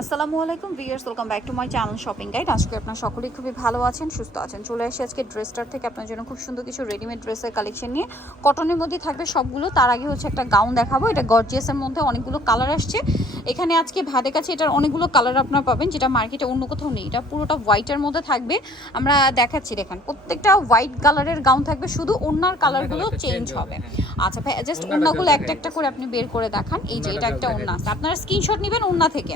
আসসালামু আলাইকুম viewers welcome back to my channel shopping guide. আজকে আপনার সকলেই খুবই ভালো আছেন সুস্থ আছেন। চলে আসি আজকে ড্রেসটার থেকে আপনার জন্য খুব সুন্দর কিছু রেডিমেড ড্রেসের কালেকশন নিয়ে। কটনের মধ্যে থাকবে সবগুলো তার আগে হচ্ছে একটা গাউন দেখাবো। এটা গর্জিয়াসের মধ্যে অনেকগুলো কালার আসছে। এখানে আজকে ভাদের কাছে এটার অনেকগুলো কালার আপনারা পাবেন যেটা মার্কেটে অন্য কোথাও নেই। এটা পুরোটা হোয়াইটের মধ্যে থাকবে। আমরা দেখাচ্ছি দেখেন প্রত্যেকটা হোয়াইট কালারের গাউন থাকবে শুধু ওনার কালারগুলো চেঞ্জ হবে। হবে, আচ্ছা ভাই জাস্ট ওনাগুলো একটা একটা করে আপনি বের করে দেখান। এই যে এটা একটা ওন্না আপনারা স্ক্রিনশট নেবেন ওন্না থেকে।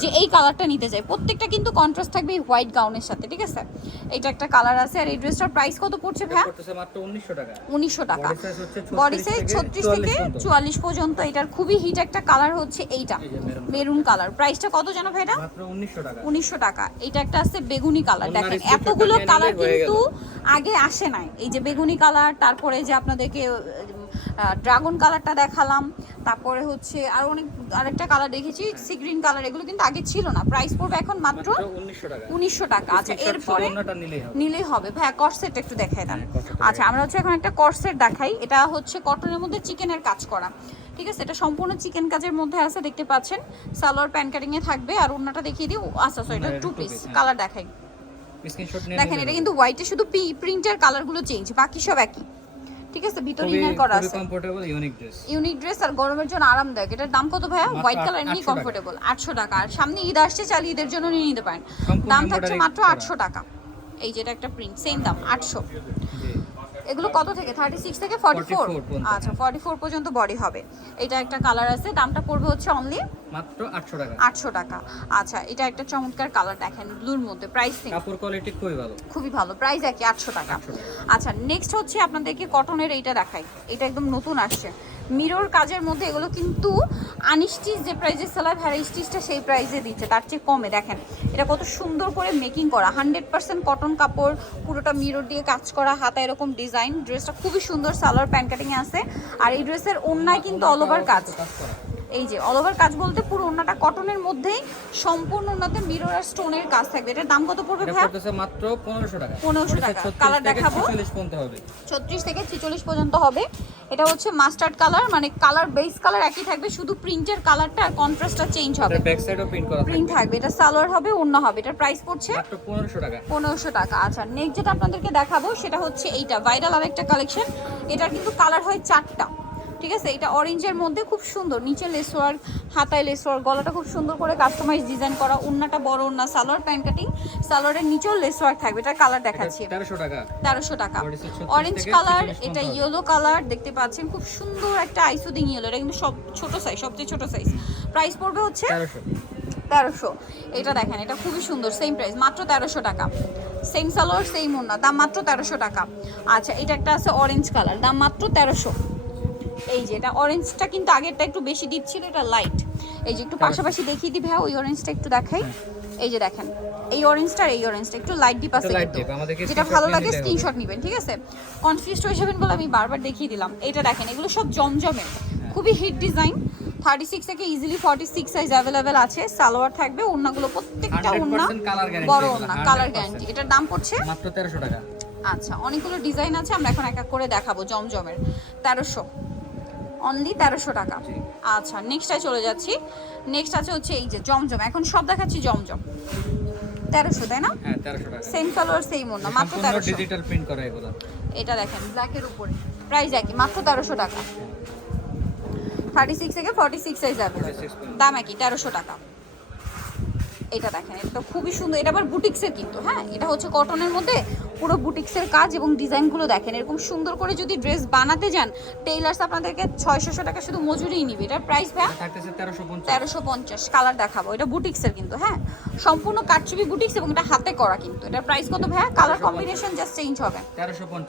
যে এই কালারটা নিতে চাই। প্রত্যেকটা কিন্তু কন্ট্রাস্ট থাকবে এই হোয়াইট গাউনের সাথে ঠিক আছে? এটা একটা কালার আছে আর এই ড্রেসটার প্রাইস কত পড়ছে ভাই পড়তেছে মাত্র 1900 টাকা। উনিশশো টাকা। Body size হচ্ছে 36 বডি সাইজ থেকে ছত্রিশ 44 থেকে পর্যন্ত। চুয়াল্লিশ পর্যন্ত এটার খুবই হিট একটা কালার হচ্ছে এইটা। মেরুন কালার প্রাইসটা কত জানো ভাই এটা? মাত্র 1900 টাকা। উনিশশো টাকা। এটা একটা আছে বেগুনি কালার দেখেন এতগুলো কালার। কিন্তু আগে আসে নাই। এই যে বেগুনি কালার তারপরে যে আপনাদেরকে ড্রাগন কালারটা দেখালাম তারপরে হচ্ছে আর অনেক আরেকটা কালার দেখেছি সি গ্রিন কালার এগুলো কিন্তু আগে ছিল না। প্রাইস পড়বে এখন মাত্র মাত্র 1900 টাকা। উনিশশো টাকা। আচ্ছা এরপরে নিলেই হবে। ভাই কর্সেট একটু দেখাই দেন। হ্যাঁ, আচ্ছা আমরা হচ্ছে এখন একটা কর্সেট দেখাই। এটা হচ্ছে কটনের মধ্যে চিকেনের কাজ করা। ঠিক আছে? এটা সম্পূর্ণ চিকেন কাজের মধ্যে আছে দেখতে পাচ্ছেন। সালোয়ার প্যান্ট কাটিং এ থাকবে। আর ওন্নাটা দেখিয়ে দিই। আচ্ছা সরি এটা টু পিস হ্যাঁ। কালার দেখাই। দেখেন এটা কিন্তু হোয়াইটে শুধু পি প্রিন্টের কালারগুলো চেঞ্জ বাকি সব একই। ঠিক আছে ভিতরে ইনার করা আছে। Comfortable unique dress unique dress আর গরমের জন্য আরামদায়ক। এটার দাম কত ভাইয়া? হোয়াইট কালার এমনি 800 কমফোর্টেবল আটশো টাকা। আর সামনে ঈদ আসছে চালিয়ে ঈদের জন্য নিয়ে নিতে পারেন। দাম থাকছে মাত্র করা। আটশো টাকা। এই যেটা একটা প্রিন্ট সেম দাম আটশো। জি। এগুলো কত থেকে? থার্টি সিক্স থেকে ফর্টি ফোর 44 আচ্ছা ফর্টি ফোর পর্যন্ত বডি হবে। এটা একটা কালার আছে দামটা পড়বে হচ্ছে অনলি মাত্র 800 টাকা। আটশো টাকা। আচ্ছা এটা একটা চমৎকার কালার দেখেন ব্লুর মধ্যে প্রাইস কাপড় কোয়ালিটি খুবই ভালো। খুবই ভালো প্রাইস একই আটশো টাকা। 800 টাকা। আচ্ছা নেক্সট হচ্ছে আপনাদেরকে কটনের এইটা দেখাই। এটা একদম নতুন আসছে। মিরর কাজের মধ্যে এগুলো কিন্তু আনিস্টিচ যে প্রাইজে সেলাই ভ্যারা স্টিচটা সেই প্রাইজে দিচ্ছে, তার চেয়ে কমে। দেখেন, এটা কত সুন্দর করে মেকিং করা। হান্ড্রেড পার্সেন্ট কটন কাপড়, পুরোটা মিরর দিয়ে কাজ করা, হাতা এরকম ডিজাইন ড্রেসটা খুবই সুন্দর সালোয়ার প্যান্ট কাটিংয়ে আছে। আর এই ড্রেসের অন্যায় কিন্তু অল ওভার কাজ। এই যে অল ওভার কাজ বলতে পুরো ওড়নাটা কটনের মধ্যেই সম্পূর্ণ ওড়নাতে মিরর আর স্টোনের কাজ থাকবে। এটার দাম কত পড়বে এটা ভাই মাত্র 1500 টাকা। 1500 টাকা। কালার দেখাবো? 46 পর্যন্ত হবে। ছত্রিশ থেকে ছেচল্লিশ পর্যন্ত হবে। এটা হচ্ছে মাস্টার্ড কালার মানে কালার বেস কালার একই থাকবে শুধু প্রিন্টের কালারটা আর কন্ট্রাস্টটা চেঞ্জ হবে। ব্যাক সাইডও প্রিন্ট করা প্রিন্ট থাকবে। এটা সালোয়ার হবে অন্য হবে। এটার প্রাইস পড়ছে মাত্র 1500 টাকা। পনেরোশো টাকা। আচ্ছা নেক্সট যেটা আপনাদেরকে দেখাবো সেটা হচ্ছে এইটা। ভাইরাল আরেকটা কালেকশন এটার কিন্তু কালার হয় চারটা। ঠিক আছে? এটা অরেঞ্জের মধ্যে খুব সুন্দর। নিচে লেসওয়ার হাতায় লেসওয়ার গলাটা খুব সুন্দর করে কাস্টমাইজ ডিজাইন করা। উন্নাটা বড় উন্না সালোয়ার প্যান্ট কাটিং সালোয়ারের নিচেও লেসওয়ার থাকবে। এটা কালার দেখাচ্ছি এটা 1300 টাকা। তেরোশো টাকা। Body size 36 অরেঞ্জ কালার এটা ইয়েলো কালার দেখতে পাচ্ছেন খুব সুন্দর একটা আইসুদিং ইয়েলো এটা কিন্তু সব ছোট সাইজ সবচেয়ে ছোট সাইজ প্রাইস পড়বে হচ্ছে তেরোশো। এটা দেখেন এটা খুবই সুন্দর সেম প্রাইস মাত্র তেরোশো টাকা। সেম সালোয়ার সেম ওনা দাম মাত্র তেরোশো টাকা। আচ্ছা এটা একটা আছে অরেঞ্জ কালার দাম মাত্র তেরোশো। এই যে এটা অরেঞ্জটা কিন্তু আগেরটা একটু বেশি ডিপ ছিল এটা লাইট এই যে একটু পাশাপাশি দেখিয়ে দিই ভাই ওই অরেঞ্জটা একটু দেখাই। এই যে দেখেন এই অরেঞ্জটা আর এই অরেঞ্জটা একটু লাইট ডিপ আছে কিন্তু। যেটা ভালো লাগে। স্ক্রিনশট নেবেন ঠিক আছে? কনফিউজড হয়ে যাবেন বলে আমি বারবার দেখিয়ে দিলাম। এটা দেখেন এগুলো সব জমজমের খুবই হিট ডিজাইন থার্টি সিক্স থেকে easily forty six size available আছে সালোয়ার থাকবে ওড়নাগুলো প্রত্যেকটা 100% ওড়না বড় ওড়না কালার গ্যারান্টি এটার দাম পড়ছে? মাত্র 1300 টাকা। আচ্ছা অনেকগুলো ডিজাইন আছে আমরা এখন এক এক করে দেখাবো জমজমের। তেরোশো। অনলি তেরোশো টাকা। আচ্ছা নেক্সটটায় চলে যাচ্ছি। নেক্সট আছে হচ্ছে এই যে জমজম। এখন সব দেখাচ্ছি জমজম। তেরোশো তাই না? 1300 টাকা। সেম কালার সেম ওড়না মাত্র তেরোশো। ডিজিটাল প্রিন্ট করা এগুলো। এটা দেখেন ব্ল্যাকের উপরে। প্রাইস একই মাত্র তেরোশো টাকা। থার্টি সিক্স থেকে ফর্টি সিক্স সাইজ অ্যাভেলেবেল 46 পর্যন্ত। দাম একই তেরোশো টাকা। এটা দেখেন এটা খুবই সুন্দর। এটা আবার বুটিক্সের কিন্তু হ্যাঁ? এটা হচ্ছে কটনের মধ্যে পুরো বুটিক্সের কাজ এবং ডিজাইনগুলো দেখেন। এরকম সুন্দর করে যদি ড্রেস বানাতে যান টেইলার্স আপনাদেরকে ছয়শো টাকা শুধু মজুরিই নিবে। এটার প্রাইস 1350 তেরোশো পঞ্চাশ। কালার দেখাবো। এটা বুটিক্সের কিন্তু হ্যাঁ? সম্পূর্ণ কাটচুপি বুটিক্স এবং এটা হাতে করা কিন্তু। এটার প্রাইস কত ভাইয়া কালার কম্বিনেশন জাস্ট চেঞ্জ হবে।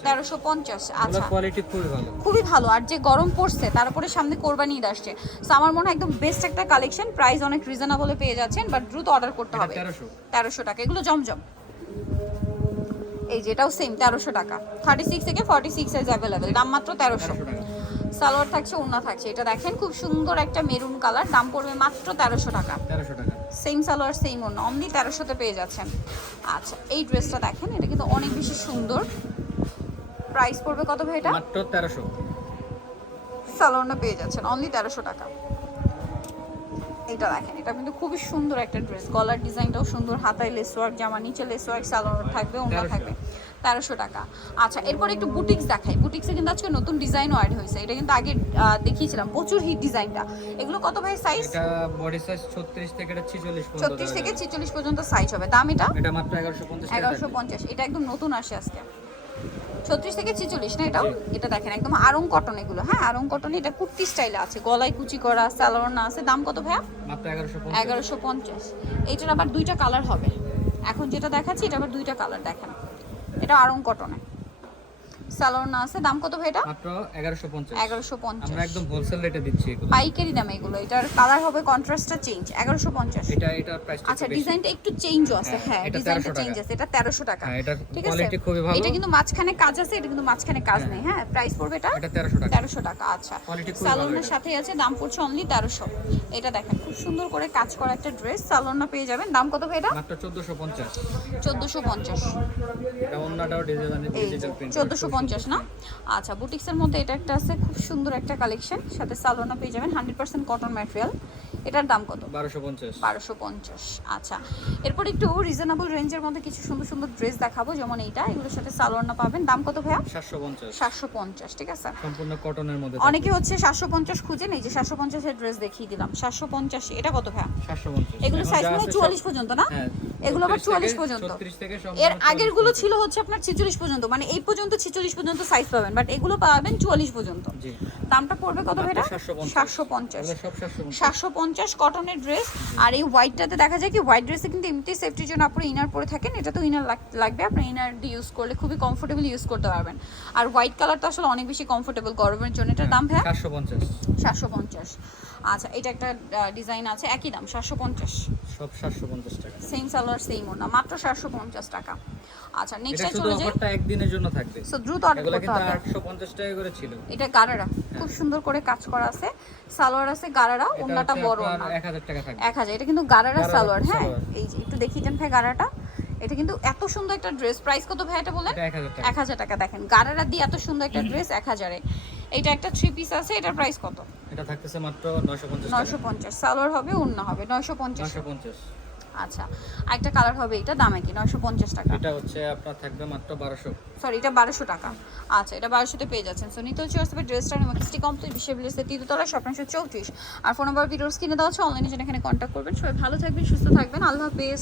তেরোশো পঞ্চাশ। আচ্ছা। কোয়ালিটি খুবই ভালো। খুবই ভালো। আর যে গরম পড়ছে তারপরে সামনে কোরবানি ঈদ আসছে। So আমার মনে হয় একদম বেস্ট একটা কালেকশন প্রাইস অনেক রিজনেবলে পেয়ে যাচ্ছেন বাট দ্রুত অর্ডার করতে হবে। তেরোশো টাকা। এগুলো জমজম। এই যে এটাও সেম তেরোশো টাকা। থার্টি সিক্স থেকে ফর্টি সিক্স সাইজ অ্যাভেলেবেল দাম মাত্র তেরোশো। 1300 সালোয়ার থাকছে ওড়না থাকছে। এটা দেখেন খুব সুন্দর একটা মেরুন কালার দাম পড়বে মাত্র তেরোশো টাকা। 1300 টাকা। সেম সালোয়ার সেম ওড়না অনলি তেরোশোতে পেয়ে যাচ্ছেন। আচ্ছা এই ড্রেসটা দেখেন এটা কিন্তু অনেক বেশি সুন্দর। প্রাইস পড়বে কত ভাই এটা? মাত্র 1300 সালোয়ারটা পেয়ে যাচ্ছেন অনলি তেরোশো টাকা। এটা দেখেন এটা কিন্তু খুবই সুন্দর একটা ড্রেস গলার ডিজাইনটাও সুন্দর হাতায় লেস ওয়ার্ক জামা নিচে লেস ওয়ার্ক সালোয়ার থাকবে ওনা থাকবে। তেরোশো টাকা। আচ্ছা এরপর একটু বুটিক্স দেখাই। বুটিক্সে কিন্তু আজকে নতুন ডিজাইনও অ্যাড হয়েছে। এটা কিন্তু আগে দেখিয়েছিলাম। প্রচুর হিট ডিজাইনটা এগুলো কত ভাই সাইজ এটা বডি সাইজ 36 থেকে 46 পর্যন্ত ছত্রিশ থেকে যাবে। ছিচল্লিশ পর্যন্ত সাইজ হবে। দাম এটা? এটা মাত্র 1150 টাকা। এগারোশো পঞ্চাশ। এটা একদম নতুন আসে আজকে। ছত্রিশ থেকে ছিচল্লিশ না এটাও? এটা দেখেন একদম আরং কটন এগুলো। হ্যাঁ আরং কটন এটা কুর্তি স্টাইলে আছে। গলায় কুচি করা সালোয়ার না আছে। দাম কত ভাইয়া? এগারোশো পঞ্চাশ। এইটার আবার দুইটা কালার হবে। এখন যেটা দেখাচ্ছি এটা আবার দুইটা কালার দেখেন। এটা আরং কটনে। সালোয়ার আছে। দাম কত ভাই এটা? মাত্র 1150 এগারোশো পঞ্চাশ। আমরা একদম হোলসেল রেটে দিচ্ছি এগুলো। পাইকারি দামে এগুলো। এটার কালার হবে কন্ট্রাস্টটা চেঞ্জ এগারোশো পঞ্চাশ। এটা এটা প্রাইস আচ্ছা ডিজাইনটা একটু চেঞ্জও আছে। হ্যাঁ, হ্যাঁ ডিজাইনটা চেঞ্জ আছে। এটা তেরোশো টাকা। হ্যাঁ এটা কোয়ালিটি খুবই ভালো। এটা কিন্তু মাঝখানে কাজ আছে এটা কিন্তু মাঝখানে কাজ নেই। হ্যাঁ প্রাইস পড়বে এটা এটা 1300 টাকা। তেরোশো টাকা আচ্ছা। সালোনের সাথে আছে দাম পড়ছে অনলি তেরোশো। এটা দেখেন খুব সুন্দর করে কাজ করা একটা ড্রেস সালোনা পেয়ে যাবেন। দাম কত ভাই এটা? মাত্র 1450 চোদ্দোশো পঞ্চাশ। এটা অন্যটাও ডিজাইন ডিজিটাল প্রিন্ট চোদ্দোশো পঞ্চাশ না আচ্ছা বুটিক্সের মধ্যে এটা একটা আছে খুব সুন্দর একটা কালেকশন সাথে সালোনা পেয়ে যাবেন। হান্ড্রেড পার্সেন্ট কটন ম্যাটেরিয়াল এটার দাম কত? 1250 বারোশো পঞ্চাশ আচ্ছা। এরপর একটু রিজনেবল রেঞ্জের মধ্যে কিছু সুন্দর সুন্দর ড্রেস দেখাবো যেমন এইটা। এগুলোর সাথে সালোয়ার না পাবেন। দাম কত ভাইয়া? 750 সাতশো পঞ্চাশ ঠিক আছে? সম্পূর্ণ কটনের মধ্যে অনেকে হচ্ছে সাতশো পঞ্চাশ খুঁজে নেই যে সাতশো পঞ্চাশের ড্রেস দেখিয়ে দিলাম। সাতশো পঞ্চাশ এটা কত ভাইয়া? 750 এগুলো সাইজ মানে চুয়াল্লিশ পর্যন্ত না? হ্যাঁ। এগুলো আবার 36 চুয়াল্লিশ পর্যন্ত। এর আগেরগুলো ছিল হচ্ছে আপনার ছেচল্লিশ পর্যন্ত মানে এই পর্যন্ত ছেচল্লিশ পর্যন্ত সাইজ পাবেন বাট এগুলো পাবেন চুয়াল্লিশ পর্যন্ত। দামটা পড়বে কত ভাইটা সাতশো পঞ্চাশ। এগুলো সব 750 সাতশো পঞ্চাশ কটনের ড্রেস আর এই হোয়াইটটাতে দেখা যায় কি হোয়াইট ড্রেসে কিন্তু এমনিতেই সেফটির জন্য আপনি ইনার পরে থাকেন এটা তো ইনার লাগবে। আপনি ইনার দিয়ে ইউজ করলে খুবই কমফোর্টেবল ইউজ করতে পারবেন। আর হোয়াইট কালারটা আসলে অনেক বেশি কমফোর্টেবল গরমের জন্য। এটার দাম ভাইয়া? 750 সাতশো পঞ্চাশ। আচ্ছা এটা একটা ডিজাইন আছে একই দাম সাতশো পঞ্চাশ। সব 750 টাকা। সেম সালোয়ার সেম ওনা মাত্র সাতশো পঞ্চাশ টাকা। আচ্ছা নেক্সটে চলে যাই। অফারটা একদিনের জন্য থাকবে। সো দ্রুত অর্ডার করতে হবে। 850 টাকা করে ছিল। এটা গারারা খুব সুন্দর করে কাজ করা আছে। সালোয়ার আছে গারারা ওন্নাটা বড় ওন্না 1000 টাকা থাকবে। এক হাজার এটা কিন্তু গারারা সালোয়ার হ্যাঁ। এই যে একটু দেখিয়ে দেন ভাই গারাটা। এটা কিন্তু এত সুন্দর একটা ড্রেস প্রাইস কত ভাই এটা বলেন 1000 টাকা। এক হাজার টাকা দেখেন। গারারা দিয়ে এত সুন্দর একটা ড্রেস এক হাজারে। এটা একটা থ্রি পিস আছে এটার প্রাইস কত? এটা থাকতেছে মাত্র 950 টাকা। নয়শো পঞ্চাশ। সালোয়ার হবে অন্য হবে নয়শো পঞ্চাশ। 950 আচ্ছা আরেকটা কালার হবে এটা দামে কি? নয়শো পঞ্চাশ টাকা। এটা হচ্ছে আপনার থাকবে মাত্র 1200 সরি এটা বারোশো টাকা। আচ্ছা এটা বারোশোতে পেয়ে যাচ্ছেন। সো নিতে হচ্ছে আসবে ড্রেসটা নেমাকিস্টি কমপ্লিট বিশ্ববিদ্যালয় তৃতীয়তলা স্বপ্নশো চৌত্রিশ। আর ফোন নাম্বার ভিডিওস কিনে দেওয়া হচ্ছে অনলাইনে জন্য এখানে কন্ট্যাক্ট করবেন। সবাই ভালো থাকবেন সুস্থ থাকবেন। আল্লাহ হাফেজ।